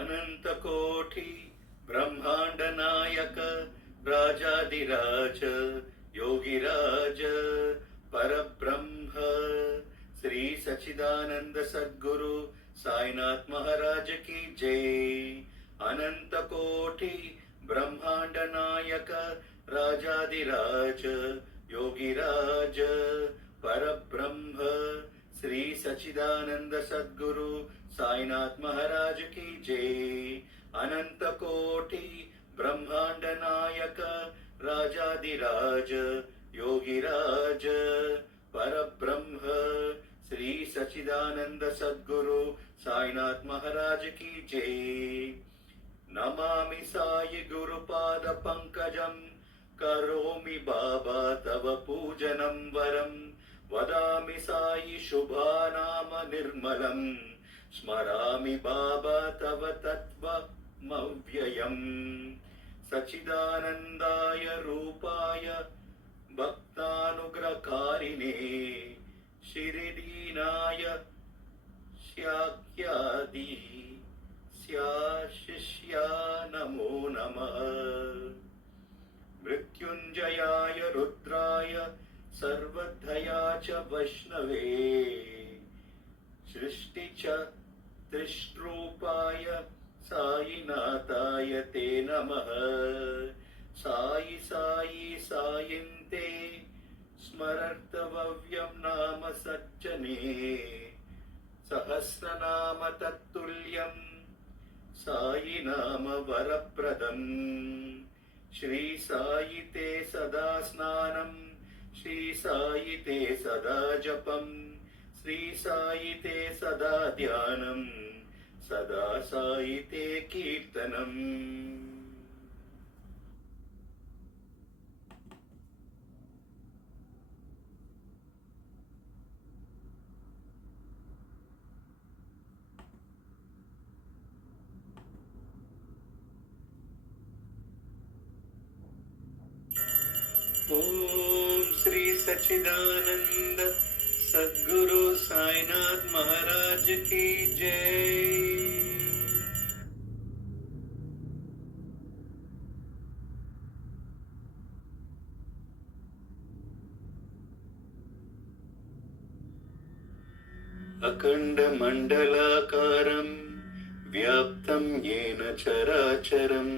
अनंतकोटि ब्रह्मांड नायक राजाधिराज योगिराज परब्रह्म श्री सच्चिदानंद सद्गुरु साईनाथ महाराज की जय। अनंत कोटि ब्रह्मांड नायक राजाधिराज योगिराज परब्रह्म श्री सच्चिदानंद सद्गुरु साईनाथ महाराज की जय। अनंत कोटि ब्रह्मांड नायक राजाधिराज योगिराज परब्रह्म श्री सच्चिदानंद सद्गुरु साईनाथ महाराज की जय। नमामि साई गुरुपाद पंकजं करोमि बाबा तव पूजनं वरं वदामि साई शुभानाम निर्मलं स्मरामि बाबा तव तत्त्वमव्ययम्। सच्चिदानन्दाय रूपाय भक्तानुग्रहकारिणे शिरिडीनाय श्याख्यादि शिष्या नमो नमः। मृत्युंजयाय रुद्राय सर्वधया च वैष्णवे सृष्टि च त्रिष्ट्रूपाय साईनाथाय ते नमः। साई साई सायन्ते स्मरतव्यं नाम सज्जने सहस्रनाम तत्तुल्यं साई नाम वरप्रदम्। श्री साई ते सदा स्नानं श्री साई ते सदा जपं श्री साई ते सदा ध्यानं सदा साई ते कीर्तनम्। ओम श्री सच्चिदानंद सद्गुरु साईनाथ महाराज की जय। अखंड मंडलाकारं व्याप्तं येन चराचरं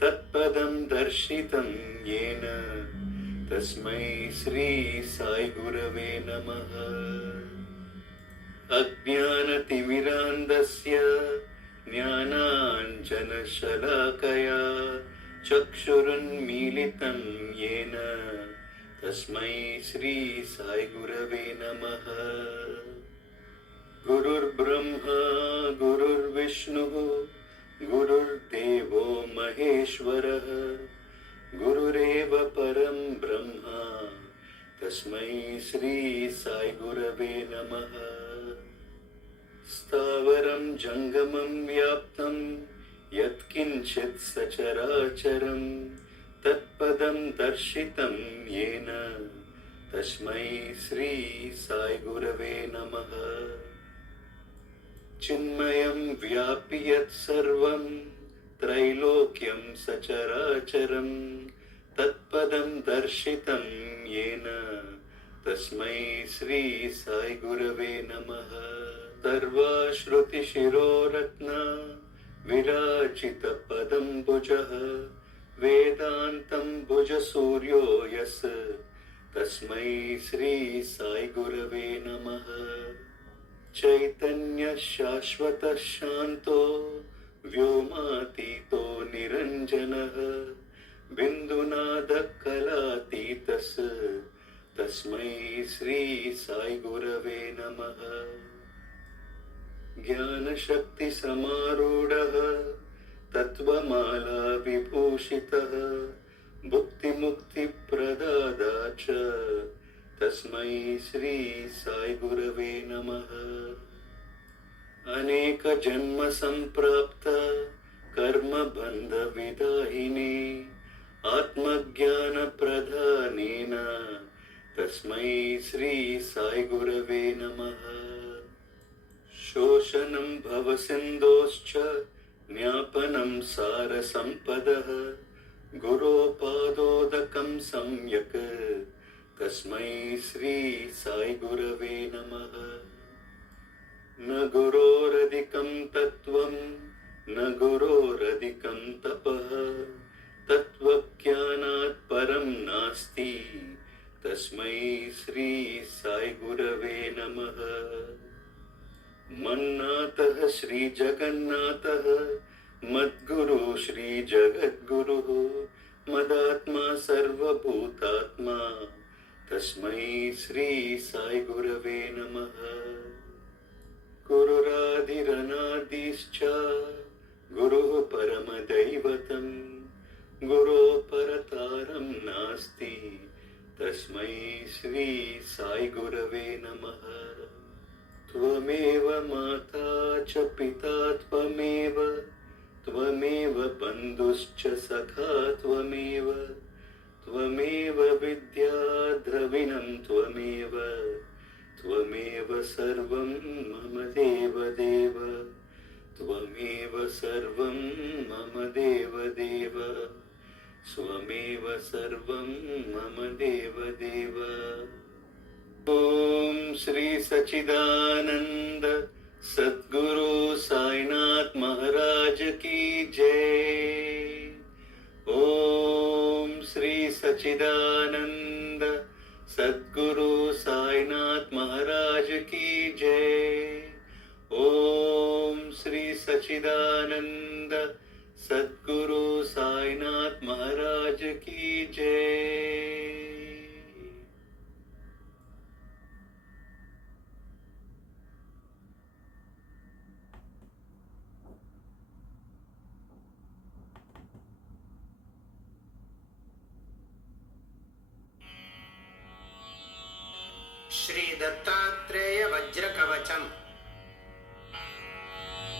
तत्पदं दर्शितं येन तस्मै श्री साई गुरवे नमः। अज्ञानतिमिरान्धस्य ज्ञानाञ्जनशलाकया चक्षुरुन्मीलितं येन तस्मै श्री साई गुरवे नमः। गुरुर्ब्रह्मा गुरुर्विष्णुः गुरुर्देवो महेश्वरः गुरुरेव परं ब्रह्मा तस्मै श्री साई गुरवे नमः। स्थावरं जंगमं व्याप्तं यत्किंचित् सचराचरं तत्पदं दर्शितं येन तस्मै श्री साई गुरवे नमः। चिन्मयं व्यापि यत्सर्वं त्रैलोक्यं सचराचरं तत्पदं दर्शितं येन तस्मै श्री साई गुरवे नमः। सर्वाश्रुतिशिरोरत्न विराजितपदं भुजः वेदान्तं भुजसूर्यो यस् तस्मै श्री साई गुरवे नमः। चैतन्य शाश्वत शांतो व्योमातीतो निरंजनः बिंदुनाद कलातीतस् तस्मै श्री साई गुरवे नमः। ज्ञान शक्ति समारूढ़ः तत्वमाला विभूषितः भुक्ति मुक्ति प्रदाता च तस्मै श्री साई गुरवे नमः। अनेक जन्म संप्राप्त कर्म बंध विदाहिने आत्मज्ञान प्रधानेन तस्मै श्री साई गुरवे नमः। शोषणं भवसिन्धोश्च ज्ञापनं सारसम्पदः गुरोपादोदकं सम्यक् तस्मै श्री साई गुरवे नमः। न गुरोरधिकं तत्त्वं न गुरोरधिकं तपः तत्त्वज्ञानात् परं नास्ति तस्मै श्री साई गुरवे नमः। मन्नाथः श्री जगन्नाथः मद्गुरु श्री जगद्गुरुः मदात्मा सर्वभूतात्मा तस्मै श्री साई गुरवे नमः। गुरुरादिरनादिश्च गुरुः परमदैवतं गुरोः परतारं नास्ति तस्मै श्री साई गुरवे नमः। त्वमेव माता च पिता त्वमेव त्वमेव बन्धुश्च सखा त्वमेव त्वमेव विद्या द्रविणं त्वमेव त्वमेव सर्वं मम देव देव त्वमेव सर्वं मम देव देव स्वमेव सर्वं मम देव देव। ओम श्री सच्चिदानंद सद्गुरु साईनाथ महाराज की जय। ओम श्री सच्चिदानंद सद्गुरु साईनाथ महाराज की जय। ओम श्री सच्चिदानंद सद्गुरु साईनाथ महाराज की जय। श्री दत्तात्रेय वज्रकवचम्।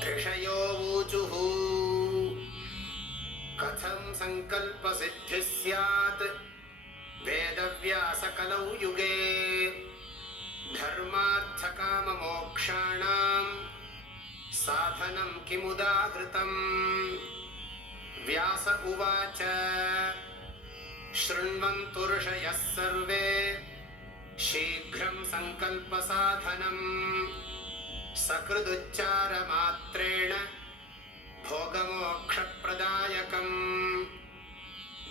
ऋषयो ऊचुः कथं संकल्पसिद्धिः स्यात् वेदव्यासकलौ युगे धर्मार्थकाममोक्षाणां साधनं किमुदाहृतम्। व्यास उवाच शृण्वन्तु ऋषयः सर्वे शीघ्रं संकल्पसाधनम् सकृदुच्चारमात्रेण भोगमोक्षप्रदायकम्।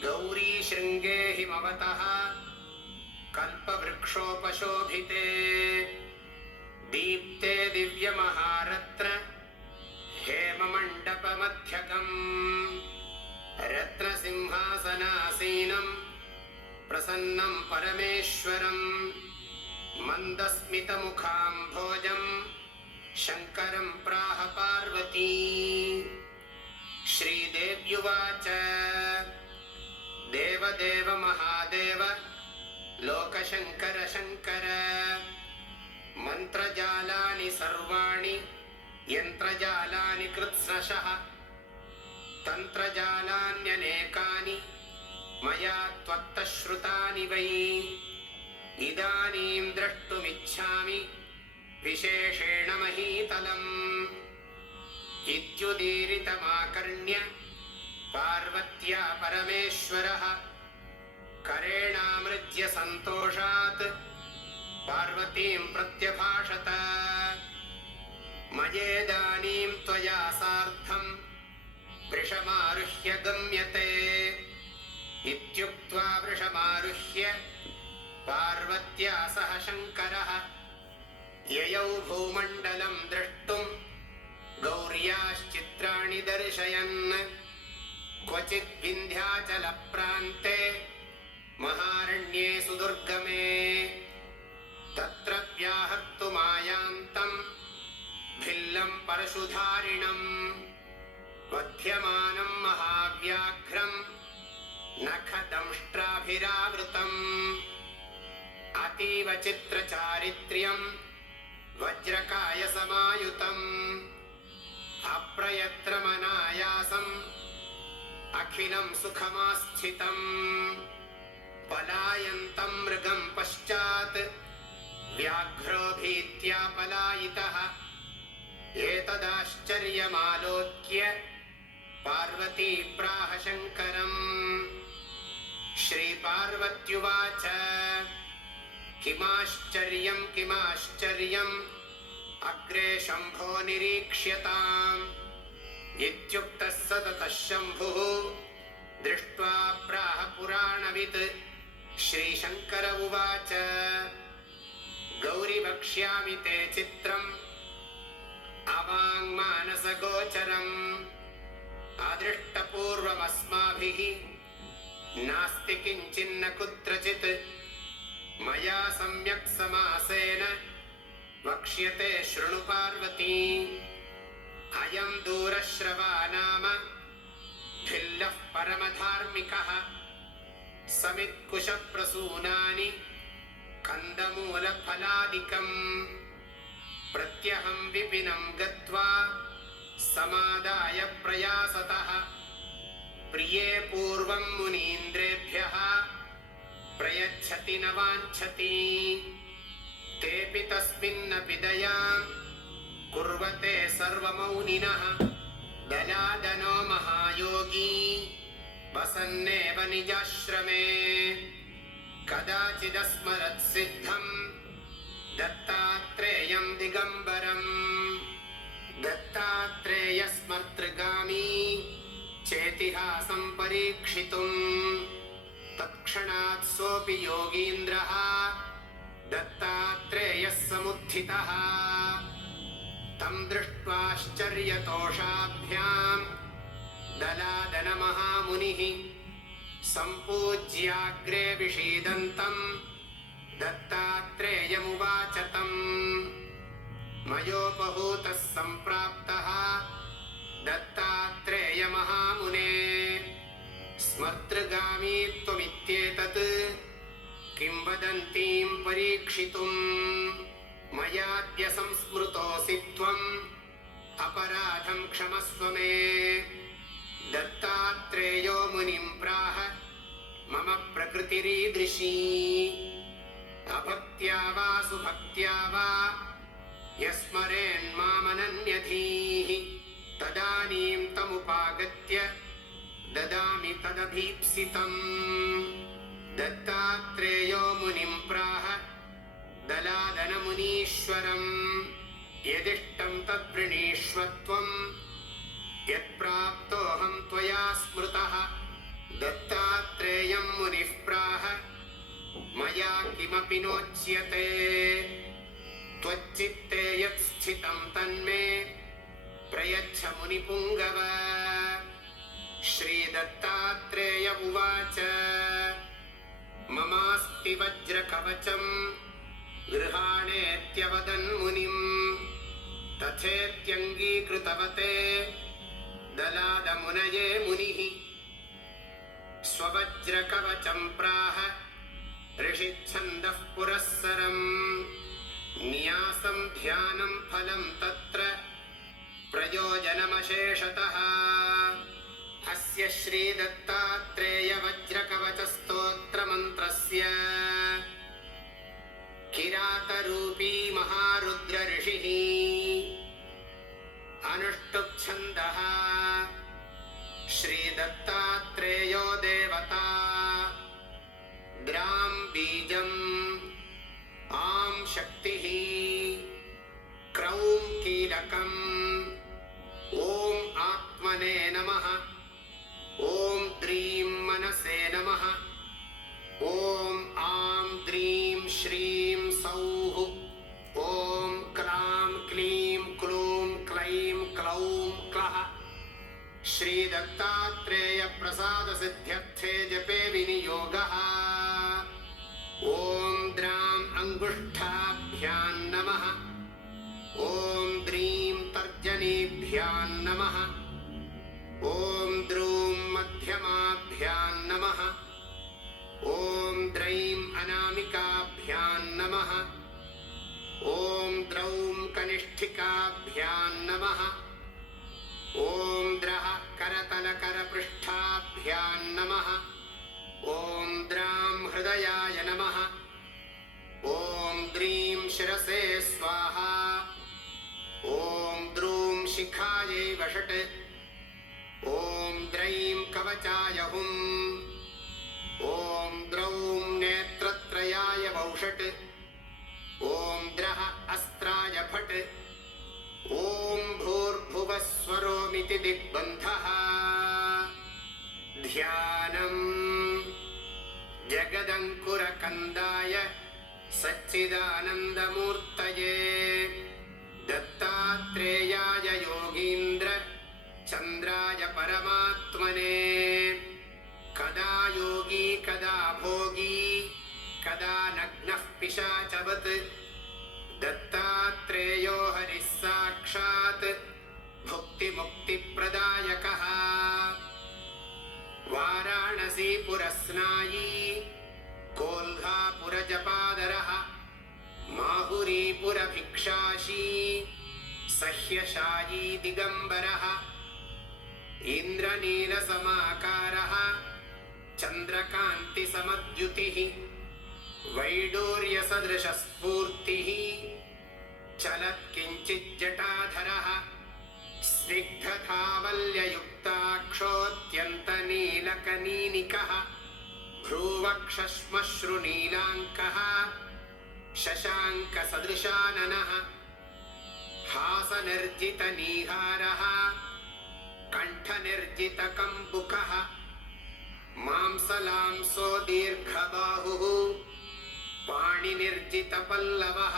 गौरीशृङ्गे हिमवतः कल्पवृक्षोपशोभिते दीप्ते दिव्यमहारत्न हेममण्डपमध्यकम् रत्नसिंहासनासीनं प्रसन्नं परमेश्वरं मन्दस्मितमुखाम्भोजं शङ्करं प्राह पार्वती। श्रीदेव्युवाच देवदेव महादेव लोकशङ्कर शङ्कर मन्त्रजालानि सर्वाणि यन्त्रजालानि कृत्स्नशः तन्त्रजालान्यनेकानि मया त्वत्तः श्रुतानि वै। इदानीं द्रष्टुमिच्छामि विशेषेण महीतलम्। इत्युदीरितमाकर्ण्य पार्वत्या परमेश्वरः करेणामृज्य सन्तोषात् पार्वतीं प्रत्यभाषत। मयेदानीं त्वया सार्धं वृषमारुह्य गम्यते। इत्युक्त्वा वृषमारुह्य पार्वत्या सह शङ्करः ययौ भूमण्डलं द्रष्टुं गौर्याश्चित्राणि दर्शयन्। क्वचित् विन्ध्याचलप्रान्ते महारण्ये सुदुर्गमे तत्र व्याहर्तु मायान्तं भिल्लं परशुधारिणं वध्यमानं महाव्याघ्रं नखदंष्ट्राभिरावृतम्। अतीव चित्रचारित्र्यं वज्रकाय समायुतम् अप्रयत्नमनायासम् अखिलं सुखमास्थितम्। पलायन्तं मृगं पश्चात् व्याघ्रो भीत्या पलायितः एतदाश्चर्यमालोक्य पार्वती प्राह शङ्करम्। श्रीपार्वत्युवाच किमाश्चर्यम् किमाश्चर्यम् अग्रे शम्भो निरीक्ष्यताम्। इत्युक्तः स ततः शम्भुः दृष्ट्वा प्राह पुराणवित्। श्रीशङ्कर उवाच गौरि वक्ष्यामि ते चित्रम् अवाङ्मानसगोचरम्। अदृष्टपूर्वमस्माभिः नास्ति किञ्चिन्न कुत्रचित्। मया सम्यक् समासेन वक्ष्यते शृणु पार्वती। अयं दूरश्रवा नाम भिल्लः परमधार्मिकः। समित्कुशप्रसूनानि कन्दमूलफलादिकम्। प्रत्यहं विपिनं गत्वा समादाय प्रयासतः। प्रिये पूर्वं मुनीन्द्रेभ्यः प्रयच्छति न वाञ्छति। तेऽपि तस्मिन्नपि दयां कुर्वते सर्वमौनिनः। दलादनो महायोगी वसन्नेव निजाश्रमे। कदाचिदस्मरत् सिद्धम् दत्तात्रेयं दिगम्बरम्। दत्तात्रेयस्मर्तृगामी चेतिहासं परीक्षितुम्। तत्क्षणात् सोऽपि योगीन्द्रः दत्तात्रेयः समुत्थितः। तं दृष्ट्वाश्चर्यतोषाभ्याम् दलादनमहामुनिः सम्पूज्याग्रे विषीदन्तम् दत्तात्रेयमुवाच तम्। मयोपहूतः सम्प्राप्तः दत्तात्रेयमहामुने। स्मर्तृगामी त्वमित्येतत् किंवदन्तीं परीक्षितुम्। मयाद्य संस्मृतोऽसि त्वम् अपराधं क्षमस्व मे। दत्तात्रेयो मुनिं प्राह मम प्रकृतिरीदृशी। अभक्त्या वा सुभक्त्या वा यस्मरेन्मामनन्यधीः। तदानीं तमुपागत्य ददामि तदभीप्सितम्। दत्तात्रेयो मुनिं प्राह दलादनमुनीश्वरम्। यदिष्टं तद्वृणीष्व त्वम् यत्प्राप्तोऽहं त्वया स्मृतः। दत्तात्रेयं मुनिः प्राह मया किमपि नोच्यते। त्वच्चित्ते यत् स्थितं तन्मे प्रयच्छ मुनिपुङ्गव। श्रीदत्तात्रेय उवाच ममास्ति वज्रकवचम् गृहाणेत्यवदन्मुनिम्। तथेत्यङ्गीकृतवते दलादमुनये मुनिः। स्ववज्रकवचम् प्राह ऋषिच्छन्दः पुरःसरम्। न्यासं ध्यानं फलं तत्र प्रयोजनमशेषतः। अस्य श्रीदत्तात्रेयवज्रकवचस्तोत्रमन्त्रस्य किरातरूपी महारुद्र ऋषिः अनुष्टुप्छन्दः। श्रीदत्तात्रेयो देवता। द्रां बीजम् आं शक्तिः। क्रौं कीलकम्। ॐ आत्मने नमः। ॐ द्रीं मनसे नमः। ॐ आं द्रीं श्रीं सौः। ॐ क्लां क्लीं क्लूं क्लैं क्लौं क्लः। श्रीदत्तात्रेय प्रसाद सिद्ध्यर्थे जपे विनियोगः। ॐ द्रां अंगुष्ठाभ्यां नमः। ॐ द्रीं तर्जनीभ्यां नमः। ॐ द्रूं मध्यमाभ्यां नमः। ॐ द्रैं अनामिकाभ्यां नमः। ॐ द्रौं कनिष्ठिकाभ्यां नमः। ॐ द्रः करतलकरपृष्ठाभ्यां नमः। ॐ द्रां हृदयाय नमः। ॐ द्रीं कवचायहुम् ॐ द्रौं नेत्रत्रयाय वौषट् ॐ द्रः अस्त्राय फट् ॐ भूर्भुवः स्वरोमिति दिग्बन्धः ध्यानम् जगदङ्कुरकन्दाय सच्चिदानन्दमूर्तये दत्तात्रेयाय योगीन्द्र चन्द्राय परमात्मने कदा योगी कदा भोगी कदा नग्नः पिशाचवत् दत्तात्रेयो हरिः साक्षात् भुक्तिमुक्तिप्रदायकः वाराणसीपुरस्नायी कोल्हापुरजपादरः माहुरीपुरभिक्षाशी सह्यशायी दिगम्बरः इन्द्रनीलसमाकारः चन्द्रकान्तिसमद्युतिः वैडूर्यसदृशस्फूर्तिः चलत्किञ्चिज्जटाधरः स्निग्धधावल्ययुक्ताक्षोऽत्यन्तनीलकनीनिकः भ्रूवक्षश्मश्रुनीलाङ्कः शशाङ्कसदृशाननः हासनिर्जितनीहारः कण्ठनिर्जितकम्बुकः मांसलांसो दीर्घबाहुः पाणिनिर्जितपल्लवः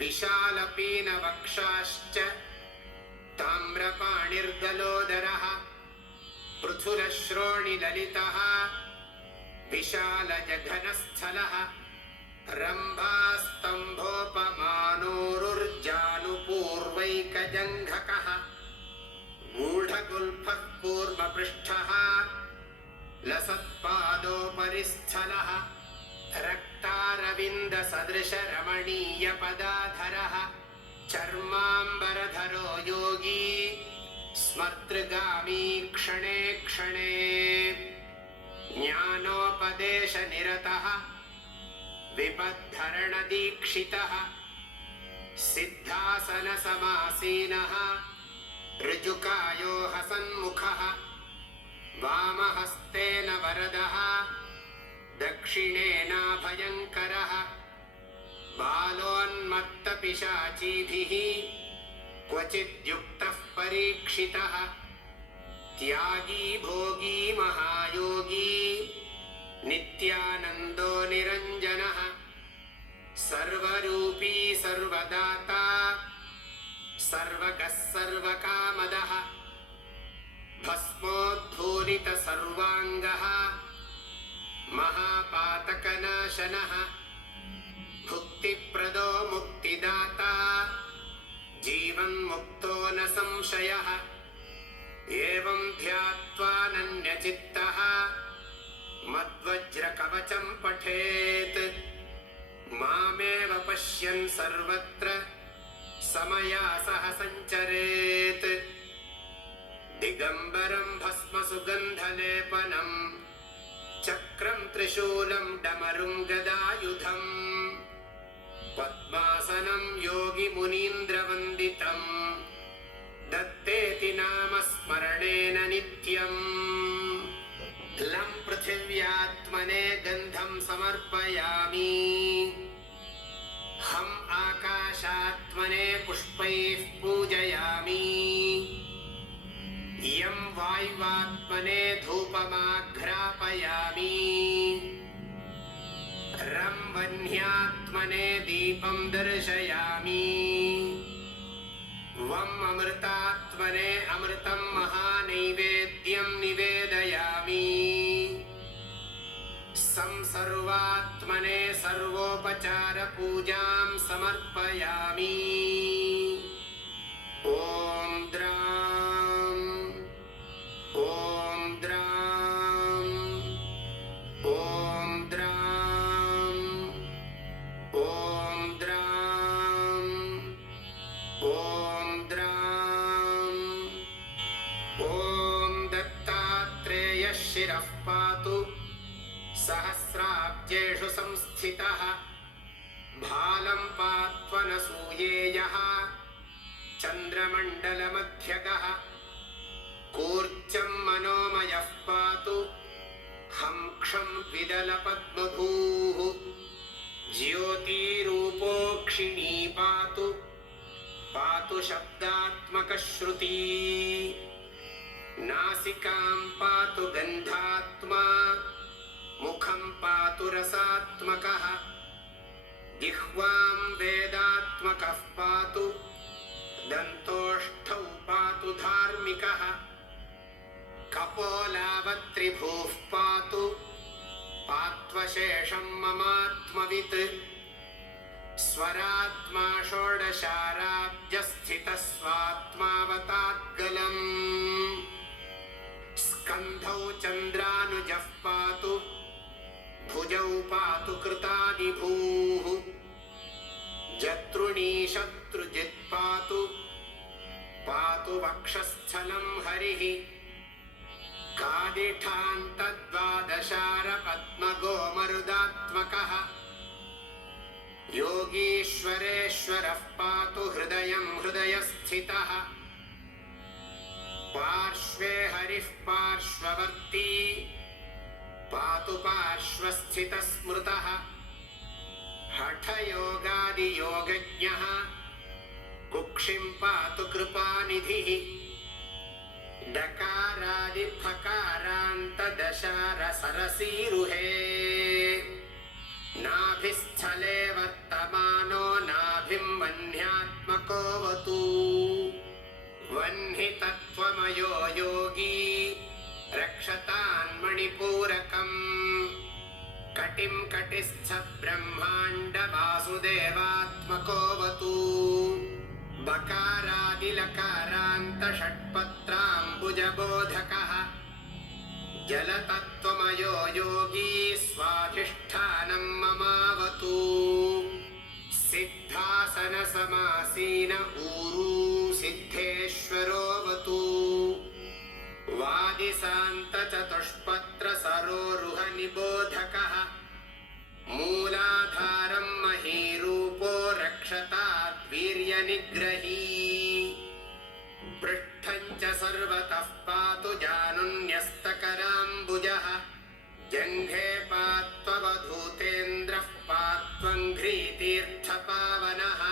विशालपीनवक्षाश्च ताम्रपाणिर्गलोदरः पृथुरश्रोणिललितः विशालजघनस्थलः रम्भास्तम्भोपमानोरुर्जानुपूर्वैकजङ्घकः गूढगुल्फः कूर्मपृष्ठः लसत्पादोपरिस्थलः रक्तारविन्दसदृशरमणीयपदाधरः चर्माम्बरधरो योगी स्मर्तृगामी क्षणे क्षणे ज्ञानोपदेशनिरतः विपद्धरणदीक्षितः सिद्धासनसमासीनः ऋजुकायो हसन्मुखः वामहस्तेन वरदः दक्षिणेनाभयङ्करः बालोन्मत्तपिशाचीभिः क्वचिद्युक्तः परीक्षितः त्यागी भोगी महायोगी नित्यानन्दो निरञ्जनः सर्वरूपी सर्वदाता सर्वगः सर्वकामदः भस्मोद्धूलितसर्वाङ्गः महापातकनाशनः भुक्तिप्रदो मुक्तिदाता जीवन्मुक्तो न संशयः एवं ध्यात्वानन्यचित्तः मद्वज्रकवचं पठेत् मामेव पश्यन् सर्वत्र समया सह सञ्चरेत् दिगम्बरं भस्मसुगन्धलेपनं चक्रं त्रिशूलं डमरुं गदायुधम् पद्मासनं योगिमुनीन्द्रवन्दितं दत्तेति नाम स्मरणेन नित्यम् लं पृथिव्यात्मने गन्धं समर्पयामि हम आकाशात्मने पुष्पैः पूजयामि यं वायुवात्मने धूपमाघ्रापयामि रं वह्न्यात्मने दीपं दर्शयामि वम् अमृतात्मने अमृतं महानैवेद्यं निवेदयामि संसर्वात्मने सर्वोपचारपूजां समर्पयामि ॐ द्रां ॐ द्रां ॐ द्रां ॐ द्रां ॐ द्रां ॐ दत्तात्रेयः शिरः पातु सहस्राब्जेषु संस्थितः भालं पात्वनसूयेयः चन्द्रमण्डलमध्यगः कूर्चं मनोमयः पातु हं क्षं विदलपद्मभूः ज्योतिरूपोक्षिणी पातु पातु शब्दात्मकश्रुती नासिकां पातु गन्धात्मा मुखं पातु रसात्मकः जिह्वां वेदात्मकः पातु दन्तोष्ठौ पातु धार्मिकः कपोलावत्रिभुः पातु पात्वशेषं ममात्मवित् स्वरात्मा षोडशाराब्जस्थितः स्वात्मावताद्गलम् स्कन्धौ चन्द्रानुजः पातु भुजौ पातु कृतादिभूः जतृणी शत्रुजित् पातु पातु वक्षस्थलं हरिः कादिठान्तद्वादशारपद्मगोमरुदात्मकः योगीश्वरेश्वरः पातु हृदयं हृदयस्थितः पार्श्वे हरिः पार्श्ववर्ती पातु पार्श्वस्थितस्मृतः हठयोगादियोगज्ञः कुक्षिं पातु कृपानिधिः डकारादिफकारान्तदशारसरसीरुहे नाभिस्थले वर्तमानो नाभिं वह्न्यात्मकोऽवतु वह्नितत्त्वमयो योगी रक्षतान्मणिपूरकम् कटिं कटिस्थ ब्रह्माण्ड वासुदेवात्मकोऽवतु बकारादिलकारान्त षट्पत्राम्बुजबोधकः जलतत्त्वमयो योगी स्वाधिष्ठानं ममावतु सिद्धासनसमासीन ऊरू सिद्धेश्वरोऽवतु वादिसान्तचतुष्पत्रसरोरुहनिबोधकः मूलाधारं महीरूपो रक्षताद्वीर्यनिग्रही पृष्ठं च सर्वतः पातु जानुन्यस्तकराम्बुजः जङ्घे पात्ववधूतेन्द्रः पात्वङ्घ्रीतीर्थपावनः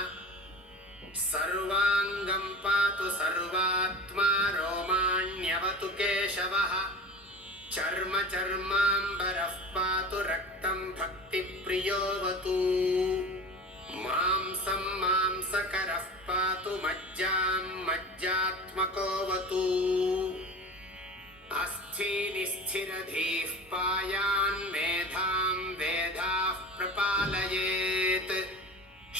सर्वाङ्गं पातु सर्वात्मा रोमाण्यवतु केशवः चर्म चर्माम्बरः पातु रक्तं भक्तिप्रियोऽवतु मांसं मांसकरः पातु मज्जां मज्जात्मकोऽवतु अस्थीनि स्थिरधीः पायान् मेधां वेधाः प्रपालयेत्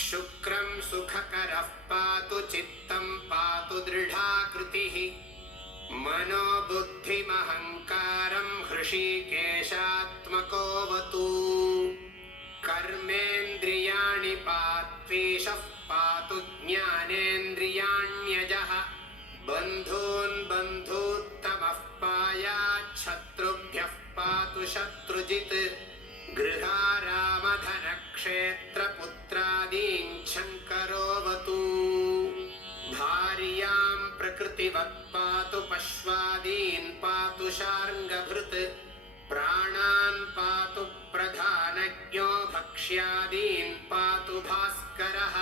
शुक्रं सुखकरः पातु चित्तं पातु दृढाकृतिः मनोबुद्धिमहङ्कारं हृषीकेशात्मकोऽवतु कर्मेन्द्रियाणि पात्वीशः पातु ज्ञानेन्द्रियाण्यजः बन्धून् बन्धूत्तमः पायाच्छत्रुभ्यः पातु शत्रुजित् गृहारामधनक्षेत्रपुत्रादीन् शङ्करोऽवतु भार्यां प्रकृतिवत् पातु पश्वादीन् पातु शार्ङ्गभृत् प्राणान् पातु प्रधानज्ञो भक्ष्यादीन् पातु भास्करः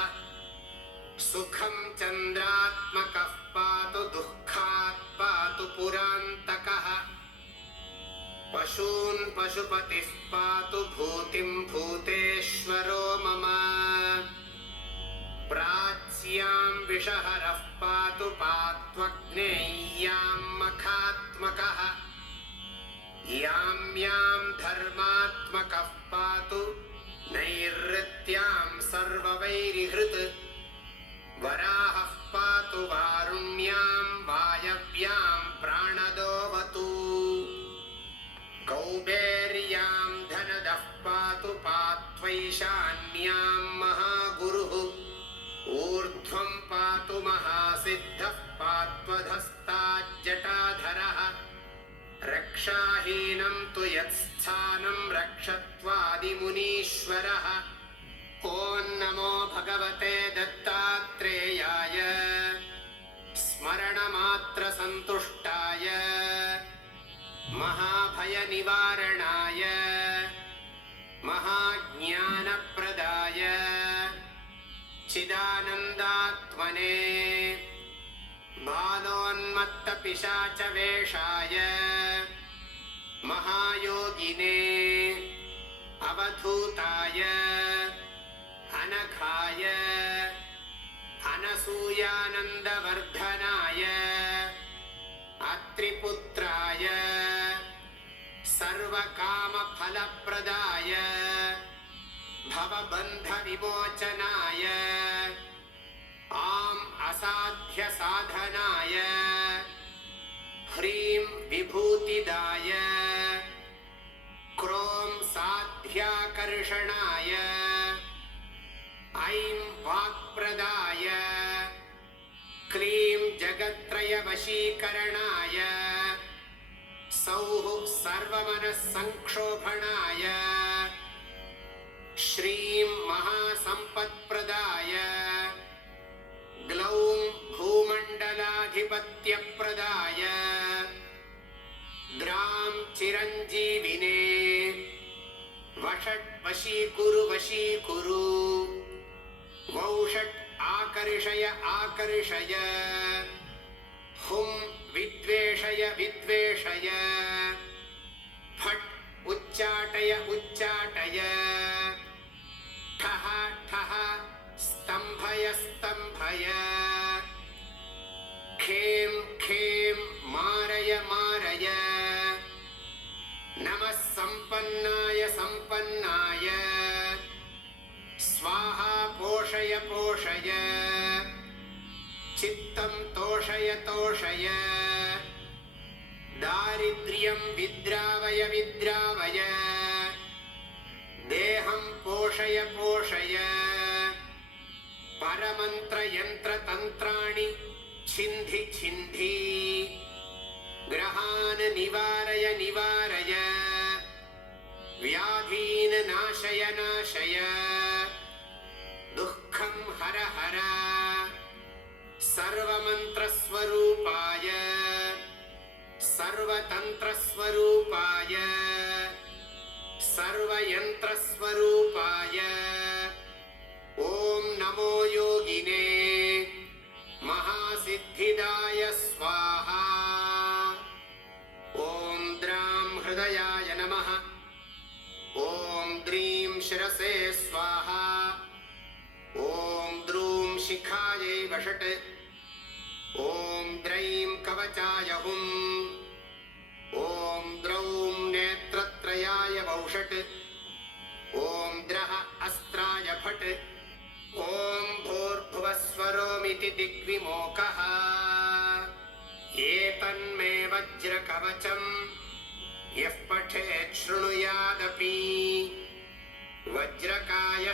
सुखं चन्द्रात्मकः पातु दुःखात् पातु पुरान्तकः पशून् पशुपतिः पातु भूतिं भूतेश्वरो मम प्राच्यां विषहरः पातु पात्वग्नेय्यां मखात्मकः यां यां धर्मात्मकः पातु नैऋत्यां सर्ववैरिहृत् वराहः पातु वारुण्यां वायव्यां प्राणदोऽवतु कौबेर्यां धनदः पातु पात्वैशान्यां महागुरुः ऊर्ध्वं पातु महासिद्धः पात्वधस्ताज्जटाधरः रक्षाहीनं तु यत्स्थानं रक्षत्वादिमुनीश्वरः ॐ नमो भगवते दत्तात्रेयाय स्म स्मरणमात्रसन्तुष्टाय महाभयनिवारणाय महाज्ञानप्रदाय चिदानन्दात्मने बालोन्मत्तपिशाचवेषाय महायोगिने अवधूताय अनघाय अनसूयानन्दवर्धनाय अत्रिपुत्राय सर्वकामफलप्रदाय भवबन्धविमोचनाय आम् असाध्यसाधनाय ह्रीं विभूतिदाय क्रों साध्याकर्षणाय ऐं वाक्प्रदाय क्लीं जगत्त्रयवशीकरणाय सौः सर्वमनस्संक्षोभणाय श्रीं महासम्पत्प्रदाय ग्लौं भूमण्डलाधिपत्यप्रदाय द्रां चिरञ्जीविने वषट् वशीकुरु वशीकुरु वौषट् आकर्षय आकर्षय हुं विद्वेषय विद्वेषय फट् उच्चाटय उच्चाटय ठः ठः स्तम्भय स्तम्भय खें खें मारय मारय नमः सम्पन्नाय सम्पन्नाय स्वाहा पोषय पोषय चित्तं तोषय तोषय दारिद्र्यं विद्रावय विद्रावय देहं पोषय पोषय परमन्त्रयन्त्रतन्त्राणि छिन्धि छिन्धि ग्रहान् निवारय निवारय व्याधीन् नाशय नाशय दुःखं हर हर सर्वमन्त्रस्वरूपाय सर्वतन्त्रस्वरूपाय सर्वयन्त्रस्वरूपाय ॐ नमो योगिने महासिद्धिदाय स्वाहा ॐ द्रां हृदयाय नमः ॐ द्रीं शिरसे स्वाहा ॐ द्रूं शिखायै वषट् ॐ द्रैं कवचाय हुं ॐ द्रौं नेत्रत्रयाय वौषट् ॐ द्रः अस्त्राय फट् ॐ भूर्भुवस्वरोमिति दिग्विमोकः एतन्मे वज्रकवचं यः पठेत् शृणुयादपि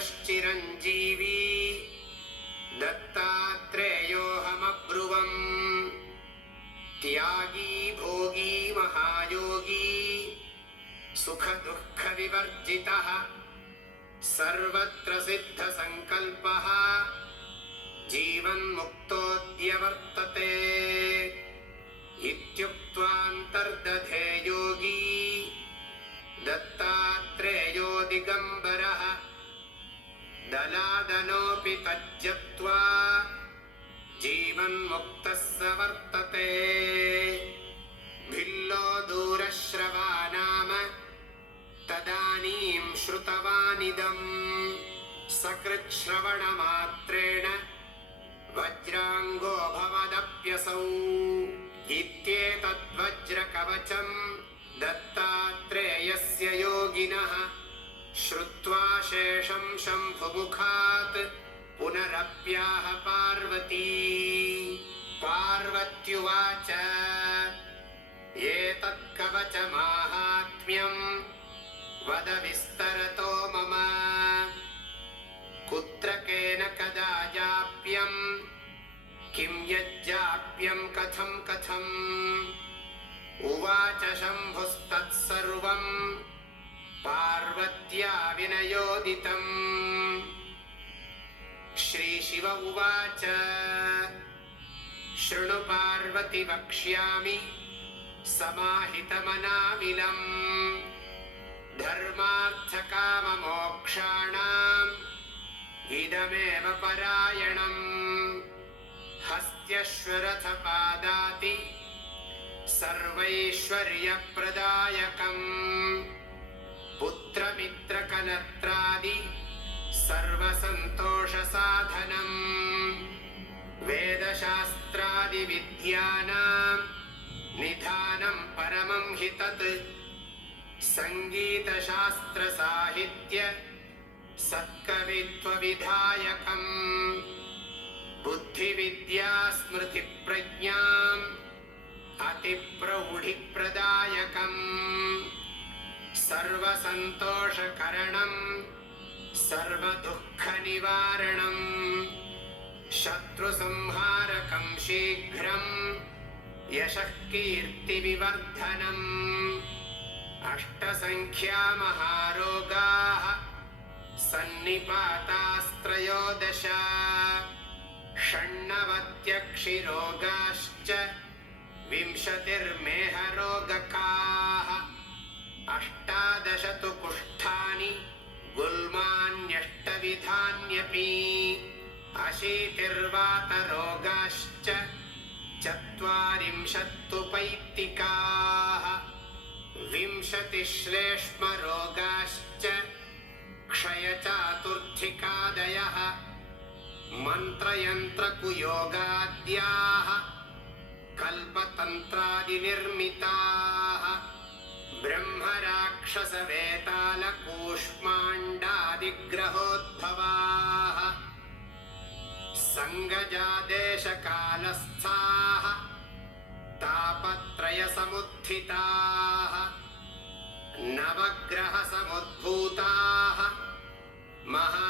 वज्रकायश्चिरञ्जीवी दत्तात्रेयोऽहमब्रुवम् त्यागी भोगी महायोगी सुखदुःखविवर्जितः सर्वत्र सिद्धसङ्कल्पः जीवन्मुक्तोऽद्यवर्तते इत्युक्त्वान्तर्दधे योगी दत्तात्रेयो दिगम्बरः दलादनोऽपि तज्जप्त्वा जीवन्मुक्तः स वर्तते भिल्लो दूरश्रवा नाम तदानीं श्रुतवानिदम् सकृच्छ्रवणमात्रेण वज्राङ्गो भवदप्यसौ इत्येतद्वज्रकवचं दत्तात्रेयस्य योगिनः श्रुत्वा शेषं शम्भुमुखात् पुनरप्याह पार्वती पार्वत्युवाच एतत्कवचमाहात्म्यं वद विस्तरतो मम कुत्र केन कदा जाप्यं किं यज्जाप्यं कथं कथम् उवाच शम्भुस्तत्सर्वं पार्वत्या विनयोदितम् श्रीशिव उवाच शृणु पार्वति वक्ष्यामि समाहितमनाविलम् धर्मार्थकाममोक्षाणाम् इदमेव परायणम् हस्त्यश्वरथपादाति सर्वैश्वर्यप्रदायकम् पुत्रमित्रकलत्रादि सर्वसन्तोषसाधनम् वेदशास्त्रादिविद्यानां निधानं परमं हि तत् सङ्गीतशास्त्रसाहित्य सत्कवित्वविधायकम् बुद्धिविद्या स्मृतिप्रज्ञाम् अतिप्रौढिप्रदायकम् सर्वसन्तोषकरणम् सर्वदुःखनिवारणम् शत्रुसंहारकं शीघ्रं यशः कीर्तिविवर्धनम् अष्टसङ्ख्यामहारोगाः सन्निपातास्त्रयोदश षण्णवत्यक्षिरोगाश्च विंशतिर्मेहरोगकाः अष्टादश तु कुष्ठानि गुल्मान्यष्टविधान्यपि अशीतिर्वातरोगाश्च चत्वारिंशत्तु पैत्तिकाः विंशतिश्लेष्मरोगाश्च क्षयचातुर्थिकादयः मन्त्रयन्त्रकुयोगाद्याः कल्पतन्त्रादिनिर्मिताः ब्रह्मराक्षसवेतालकूष्माण्डादिग्रहोद्भवाः सङ्गजादेशकालस्थाः तापत्रयसमुत्थिताः नवग्रहसमुद्भूताः महापातकसम्भवाः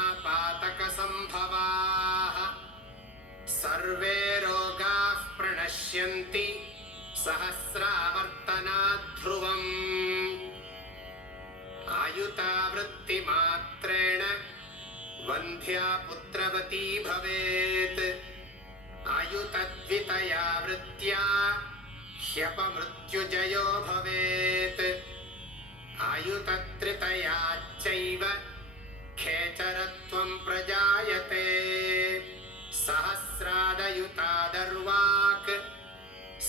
सर्वे रोगाः प्रणश्यन्ति सहस्रावर्तनात् ध्रुवम् आयुतावृत्तिमात्रेण वन्ध्या पुत्रवती भवेत् आयुतद्वितया वृत्त्या ह्यपमृत्युजयो भवेत् आयुतत्रितयाच्चैव खेचरत्वं प्रजायते सहस्रादयुतादर्वाक्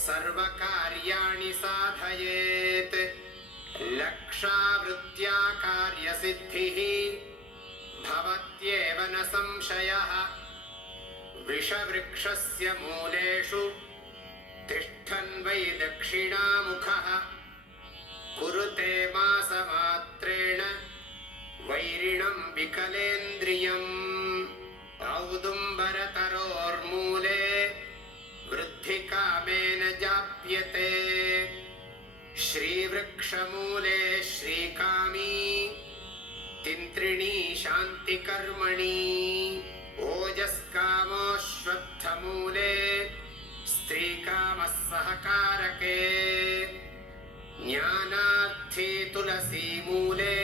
सर्वकार्याणि साधयेत् लक्षावृत्त्या कार्यसिद्धिः भवत्येव न संशयः विषवृक्षस्य मूलेषु तिष्ठन् वै दक्षिणामुखः कुरुते मासमात्रेण वैरिणं विकलेन्द्रियम् औदुम्बरतरोर्मूले वृद्धिकामेन जाप्यते श्रीवृक्षमूले श्रीकामी तिन्त्रिणी शान्तिकर्मणि ओजस्कामोऽश्वत्थमूले स्त्रीकामः सहकारके ज्ञानार्थी तुलसीमूले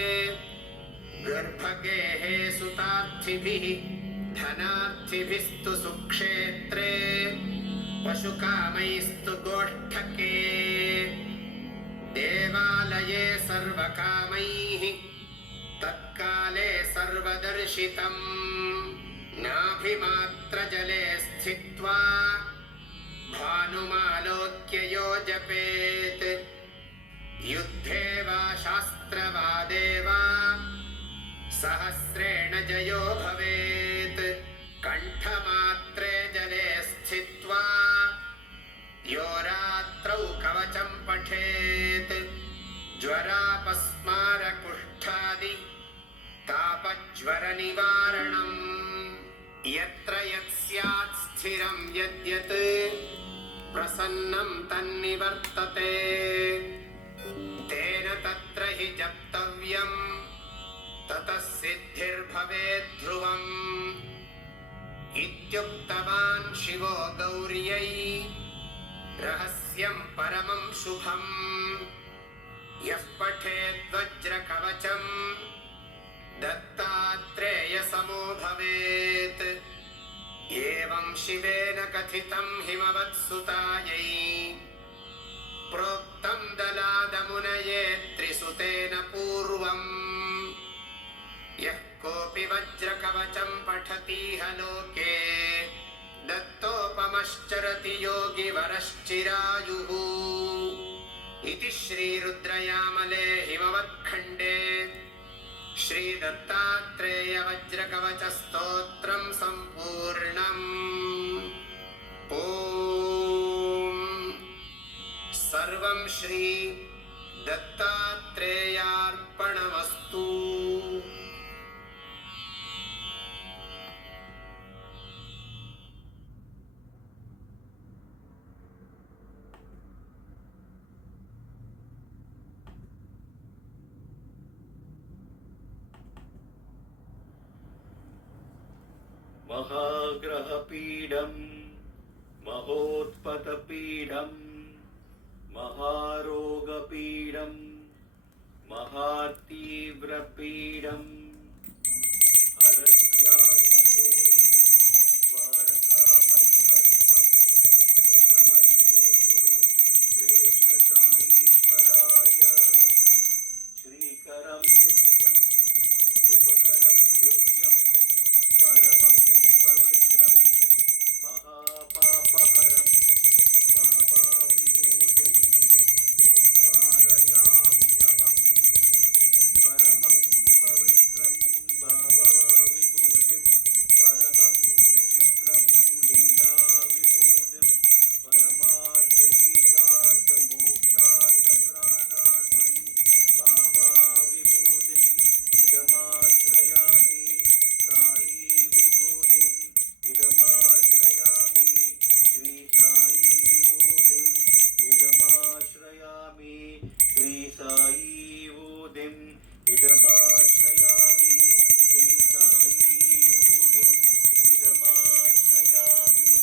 गर्भगेहे सुतार्थिभिः धनार्थिभिस्तु सुक्षेत्रे पशुकामैस्तु गोष्ठके देवालये सर्वकामैः तत्काले सर्वदर्शितम् नाभिमात्रजले स्थित्वा भानुमालोक्य यो जपेत् युद्धे वा शास्त्रवादे वा सहस्रेण जयो भवेत् कण्ठमात्रे जले स्थित्वा यो रात्रौ कवचं पठेत् ज्वरापस्मारकुष्ठादि तापज्वरनिवारणम् यत्र यत् स्यात् स्थिरं यद्यत् प्रसन्नं तन्निवर्तते तेन तत्र हि जप्तव्यम् ततः सिद्धिर्भवेत् ध्रुवम् इत्युक्तवान् शिवो गौर्यै रहस्यं परमं शुभम् यः पठेद्वज्रकवचम् दत्तात्रेयसमो भवेत् एवं शिवेन कथितं हिमवत्सुतायै प्रोक्तं दलादमुनये त्रिसुतेन पूर्वम् यः कोऽपि वज्रकवचं पठतीह लोके दत्तोपमश्चरति योगिवरश्चिरायुः इति श्रीरुद्रयामले हिमवत्खण्डे श्रीदत्तात्रेयवज्रकवचस्तोत्रं सम्पूर्णम्। ॐ सर्वं श्री दत्तात्रेयार्पणमस्तु। महाग्रहपीडं महोत्पतपीडं महारोगपीडं महातीव्रपीडं हरत्याशुते द्वारकामयि भस्मं नमस्ते गुरु श्रेष्ठ साईश्वराय। श्रीकरं नित्यं शुभकरं दिव्यं परमं पवित्रं महापापहरं बाबा विभूतिं धारयाम्यहं। परमं पवित्रं बाबा विभूतिं परमं विचित्रं लीला विभूतिं परमार्थैकार्थमोक्षार्थप्रदातं बाबा विभूतिं इदमाश्रयामि। साई विभूतिं इदमाश्रयामि। श्री साई विभूतिं इदमाश्रयामि। श्री साई विभूतिं इदमाश्रयामि। श्री साई विभूतिं इदमाश्रयामि।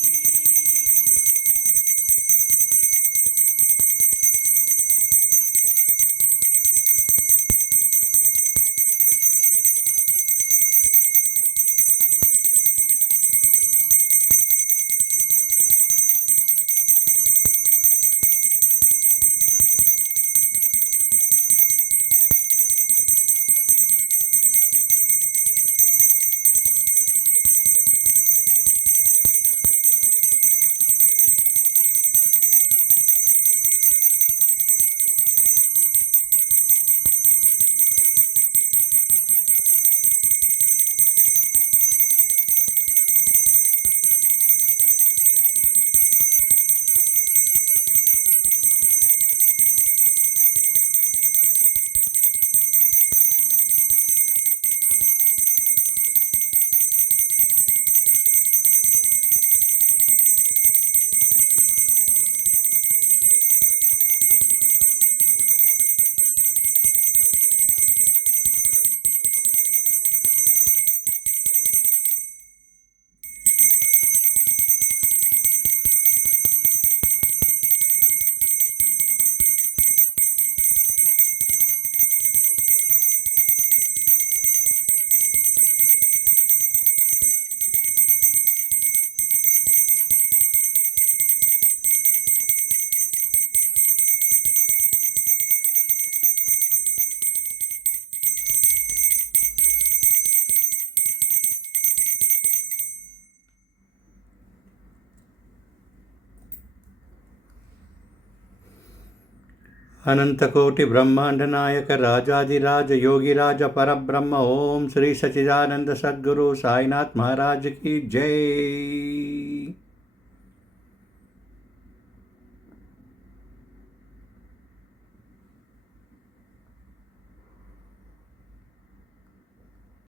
अनंतकोटि ब्रह्मांड नायक राजाधिराज योगिराज परब्रह्म ओम श्री सच्चिदानंद सद्गुरु साईनाथ महाराज की जय।